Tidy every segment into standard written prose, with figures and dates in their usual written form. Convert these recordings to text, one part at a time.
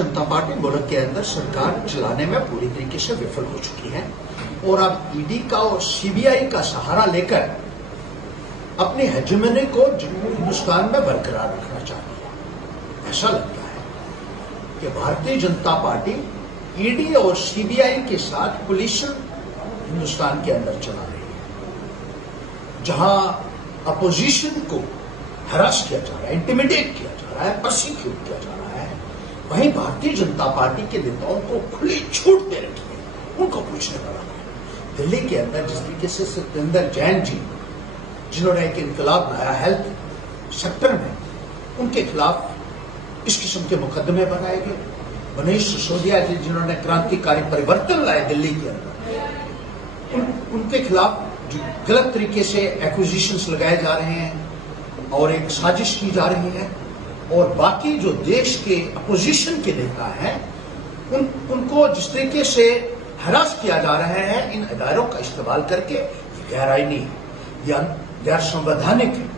जनता party मुल्क के अंदर सरकार चलाने में पूरी तरीके से विफल हो चुकी है और अब ईडी का और सीबीआई का सहारा लेकर अपनी हेजेमनी को हिंदुस्तान में बरकरार रखना चाहती है। ऐसा लगता है कि भारतीय जनता पार्टी ईडी और सीबीआई के साथ कोलिशन हिंदुस्तान के अंदर चला रही है, जहां अपोजिशन को हरास किया जा रहा है, इंटिमिडेट किया जा रहा है, प्रोसिक्यूट किया जा रहा है। वहीं भारतीय जनता पार्टी के नेताओं को खुली छूट दे रखी है, उनको पूछने वाला है। दिल्ली के अंदर जिस तरीके से सत्येंद्र जैन जी, जिन्होंने एक इनकलाब लाया हेल्थ सेक्टर में, उनके खिलाफ इस किस्म के मुकदमे बनाए गए। मनीष सिसोदिया जी, जिन्होंने क्रांतिकारी परिवर्तन लाए दिल्ली के अंदर, उनके खिलाफ गलत तरीके से एक्विजिशंस लगाए जा रहे हैं और एक साजिश की जा रही है। और बाकी जो देश के अपोजिशन के नेता हैं, उनको जिस तरीके से हरास किया जा रहा है इन इदारों का इस्तेमाल करके, ये गैर आईनी है, या गैर संवैधानिक है,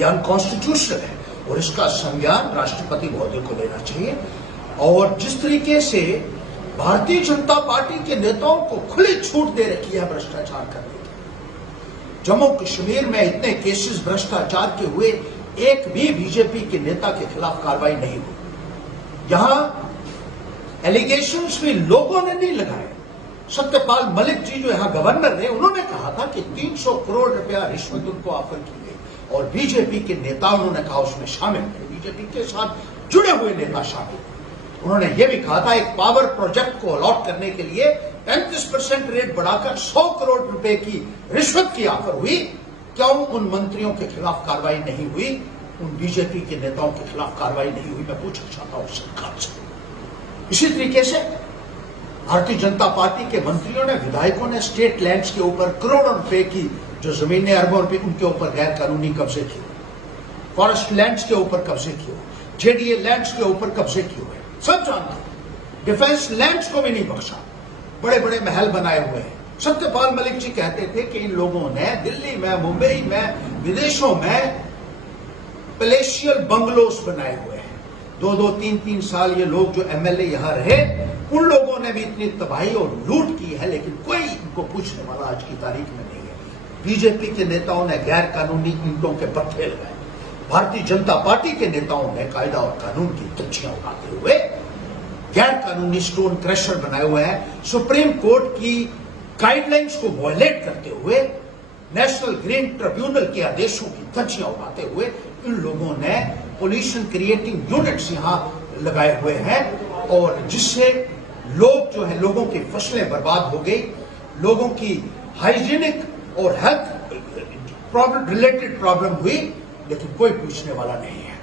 या अनकॉन्स्टिट्यूशनल है और इसका संज्ञान राष्ट्रपति महोदय को लेना चाहिए। और जिस तरीके से भारतीय जनता पार्टी के नेताओं को खुली छूट दे रखी है भ्रष्टाचार करने की। जम्मू कश्मीर में इतने केसेस भ्रष्टाचार के हुए, एक भी बीजेपी के नेता के खिलाफ कार्रवाई नहीं हुई। यहां एलिगेशंस भी लोगों ने नहीं लगाए। सत्यपाल मलिक जी जो यहां गवर्नर थे, उन्होंने कहा था कि 300 करोड़ रुपया रिश्वत उनको ऑफर की गई और बीजेपी के नेता, उन्होंने कहा, उसमें शामिल थे, बीजेपी के साथ जुड़े हुए नेता शामिल थे। उन्होंने यह भी कहा था एक पावर प्रोजेक्ट को अलॉट करने के लिए 35% रेट बढ़ाकर 100 करोड़ रुपए की रिश्वत की ऑफर हुई। क्यों उन मंत्रियों के खिलाफ कार्रवाई नहीं हुई, उन बीजेपी के नेताओं के खिलाफ कार्रवाई नहीं हुई, मैं पूछना चाहता हूं सरकार से। इसी तरीके से भारतीय जनता पार्टी के मंत्रियों ने, विधायकों ने स्टेट लैंड्स के ऊपर करोड़ों रुपए की जो जमीनें, अरबों रुपए, उनके ऊपर गैर कानूनी कब्जे किए, फॉरेस्ट लैंड्स के ऊपर कब्जे किए, जेडीए लैंड्स के ऊपर कब्जे किए हुए, सब जानते हैं। डिफेंस लैंड्स को भी नहीं बख्शा, बड़े बड़े महल बनाए हुए हैं। सत्यपाल मलिक जी कहते थे कि इन लोगों ने दिल्ली में, मुंबई में, विदेशों में पैलेशियल बंगलोस बनाए हुए हैं। 2-2, 3-3 साल ये लोग जो एमएलए यहां रहे, उन लोगों ने भी इतनी तबाही और लूट की है, लेकिन कोई इनको पूछने वाला आज की तारीख में नहीं है। बीजेपी के नेताओं ने गैर कानूनी ईंटों के पत्थर लगाए, भारतीय जनता पार्टी के नेताओं ने कायदा और कानून की धज्जियां उड़ाते हुए गैर कानूनी स्टोन क्रशर बनाए हुए हैं। सुप्रीम कोर्ट की गाइडलाइंस को वायलेट करते हुए, नेशनल ग्रीन ट्रिब्यूनल के आदेशों की धज्जियां उड़ाते हुए इन लोगों ने पोल्यूशन क्रिएटिंग यूनिट्स यहां लगाए हुए हैं और जिससे लोग जो है, लोगों की फसलें बर्बाद हो गई, लोगों की हाइजीनिक और हेल्थ प्रॉब्लम रिलेटेड प्रॉब्लम हुई, लेकिन कोई पूछने वाला नहीं है।